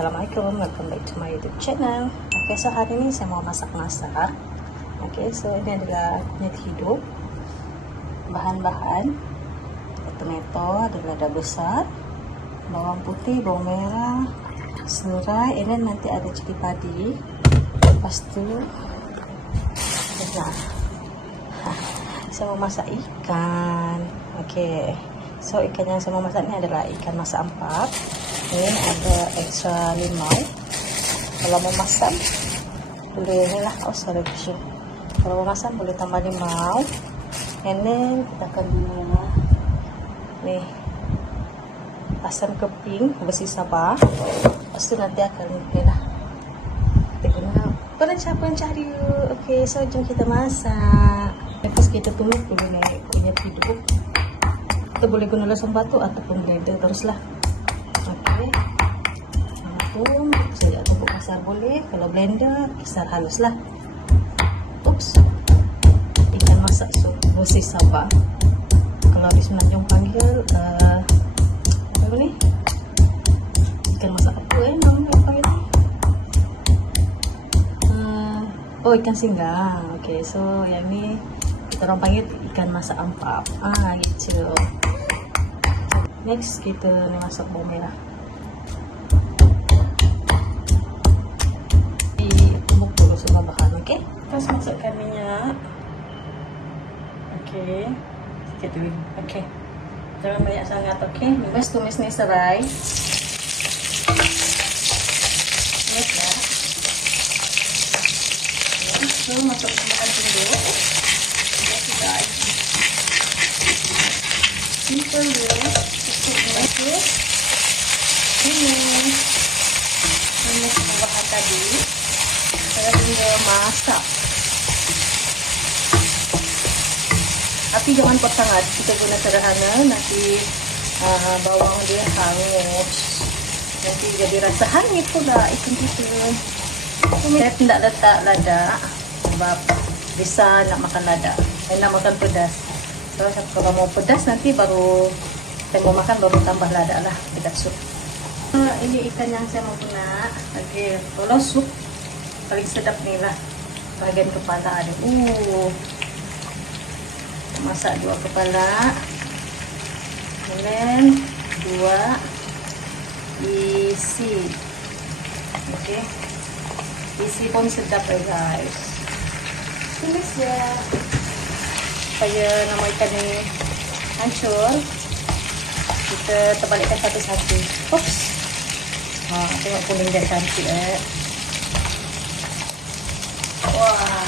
Assalamualaikum, welcome back to my YouTube channel. Okay, so hari ini saya mau masak-masak. Okay, so ini adalah kunyit hidup. Bahan-bahan: tomato, ada lada besar, bawang putih, bawang merah, serai, ini nanti ada cili padi. Lepas tu, saya mau masak ikan. Okay, so ikan yang saya mau masak ni adalah ikan masak ampap. Ini ada ekstra limau. Kalau mau masam boleh ni lah. Oh sorry, kalau mau masam boleh tambah limau. Ini kita akan guna nih asam keping besi Sabah. Lepas tu nanti akan ni lah kita guna perencah dia. Okay, so jom kita masak. Lepas kita tunggu dulu naik kunyit hidup. Kita boleh guna lasam batu ataupun blender teruslah. Okey, ataupun saya tumbuk kasar boleh. Kalau blender kasar halus lah. Oops, ikan masak sup besi Sabah. Kalau di Semenanjung panggil apa ni? Ikan masak apa namanya panggil ni? Oh, ikan singgang. Okey, so yang ni kita orang panggil ikan masak ampap. Gitu. Next kita masak bawang merah. Ditumbuk dulu semua bahan, okey? Terus masukkan minyak. Okey. Sikit dulu. Okey. Jangan banyak sangat, okey? Lepas tumis ni serai. Lihatlah. So masukkan dulu. Ya sudah. Simple je. Terus ini bahan tadi saya tinggal masak, tapi jangan kuat sangat, kita guna sederhana, nanti bawang dia hangus, nanti jadi rasa hangit pula ikan kita. Saya tidak letak lada sebab bisa nak makan lada, saya nak makan pedas. So kalau mau pedas nanti baru saya mau makan, baru tambah lada lah dekat sup. Ini ikan yang saya mau guna. Okey, kalau sup paling sedap ni lah bahagian kepala ada. Masak 2 kepala, kemudian 2 isi. Okey, isi pun sedap guys. Tumis ya supaya nama ikan ni hancur. Kita terbalikkan satu-satu. Oops. Tengok kuning dia cantik Wah.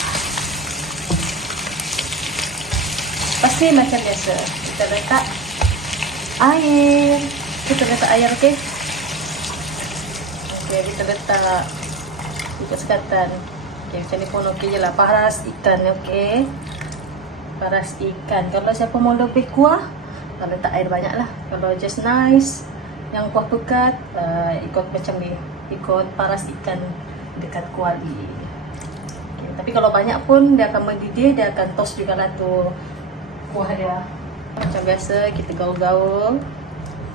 Pasti macam biasa. Kita letak air. Kita letak air, okey? Okey, kita letak ikut sekatan. Okey, macam ni pun okey je lah. Paras ikan, okey? Paras ikan. Kalau siapa mau lebih kuah, kalau letak air banyak lah. Kalau just nice, yang kuah pekat, ikut macam ni, ikut paras ikan dekat kuali. Okay. Tapi kalau banyak pun dia akan mendidih, dia akan tos juga lah tu kuah dia. Macam biasa kita gaul-gaul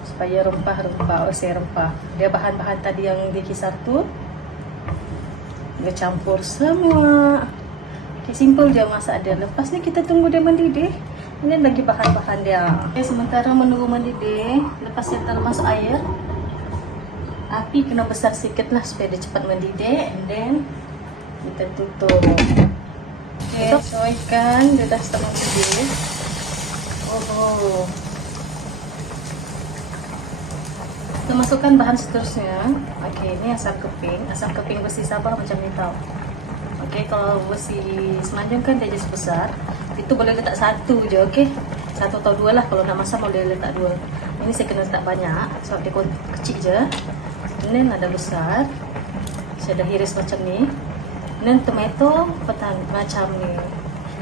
supaya rempah-rempah, rempah. Dia bahan-bahan tadi yang dikisar tu dia campur semua. Okay, simple je masak dia. Lepas ni kita tunggu dia mendidih. Ini lagi bahan-bahan dia. Okay, sementara menunggu mendidih, lepas kita masuk air, api kena besar sikit lah supaya dia cepat mendidih. And then kita tutup. Okay, so ikan dia dah setengah mendidih. Kita masukkan bahan seterusnya. Okay, ini asam keping. Asam keping besi Sabah macam ni tau. Okay, kalau besi Semenanjung kan dia just besar. Itu boleh letak satu je, okey? 1 atau 2 lah. Kalau nak masak boleh letak 2. Ini saya kena letak banyak sebab dia kecil je. Ini ada besar. Saya dah hiris macam ni. Dan tomato macam ni.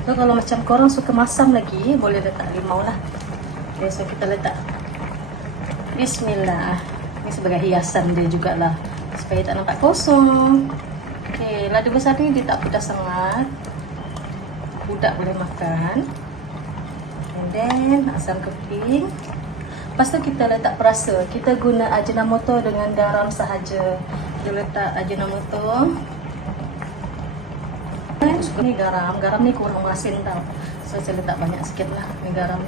So kalau macam korang suka masam lagi, boleh letak limau lah. Okay, so kita letak. Bismillah. Ini sebagai hiasan dia jugalah, supaya tak nampak kosong. Okay, lada besar ni dia tak pedas sangat. Budak boleh makan. And then asam keping. Lepas tu kita letak perasa. Kita guna Ajinomoto dengan garam sahaja. Kita letak Ajinomoto. Ni garam. Garam ni kurang masin tau. So saya letak banyak sikit lah ni garam.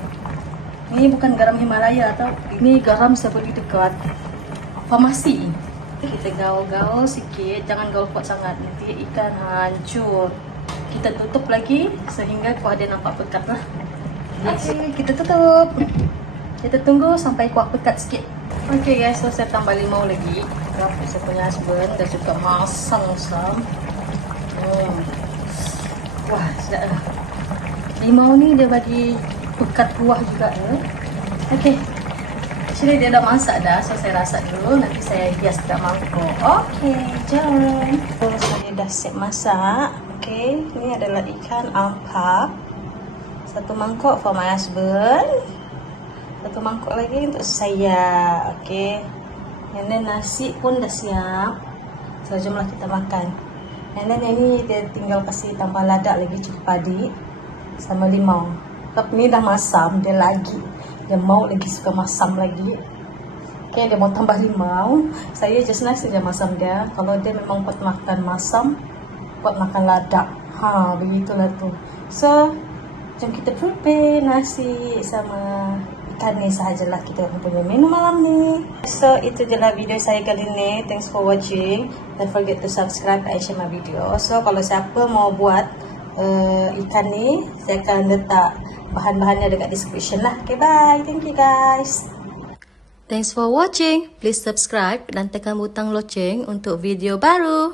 Ni bukan garam Himalaya tau. Ini garam saya beli dekat farmasi. Kita gaul-gaul sikit. Jangan gaul kuat sangat. Nanti ikan hancur. Kita tutup lagi sehingga kuah dia nampak pekat lah. Okay, kita tutup. Kita tunggu sampai kuah pekat sikit. Okay guys, so saya tambah limau lagi. Berapa saya punya husband dah juga masam-masam. Wah, sedap lah. Limau ni dia bagi pekat kuah juga ya. Okay, actually dia dah masak dah. So saya rasak dulu, nanti saya hias dekat mangkuk. Okay, jom. So saya dah siap masak. Okay, ni adalah ikan ampap. Satu mangkuk for my husband. Satu mangkuk lagi untuk saya. Okay. And then nasi pun dah siap. So jomlah kita makan. And then ini dia tinggal kasih tambah lada lagi, cili padi sama limau. Tapi ni dah masam, dia lagi. Dia mau lagi suka masam lagi. Okay, dia mau tambah limau. Saya just nasi saja masam dia. Kalau dia memang kuat makan masam, kuat makan lada. Begitulah tu. So, jom kita prepare nasi sama ikan ni sahajalah kita punya menu malam ni. So itu je lah video saya kali ni. Thanks for watching. Don't forget to subscribe and share my video. So kalau siapa mau buat ikan ni, saya akan letak bahan-bahannya dekat description lah. Okay, bye. Thank you guys. Thanks for watching. Please subscribe dan tekan butang loceng untuk video baru.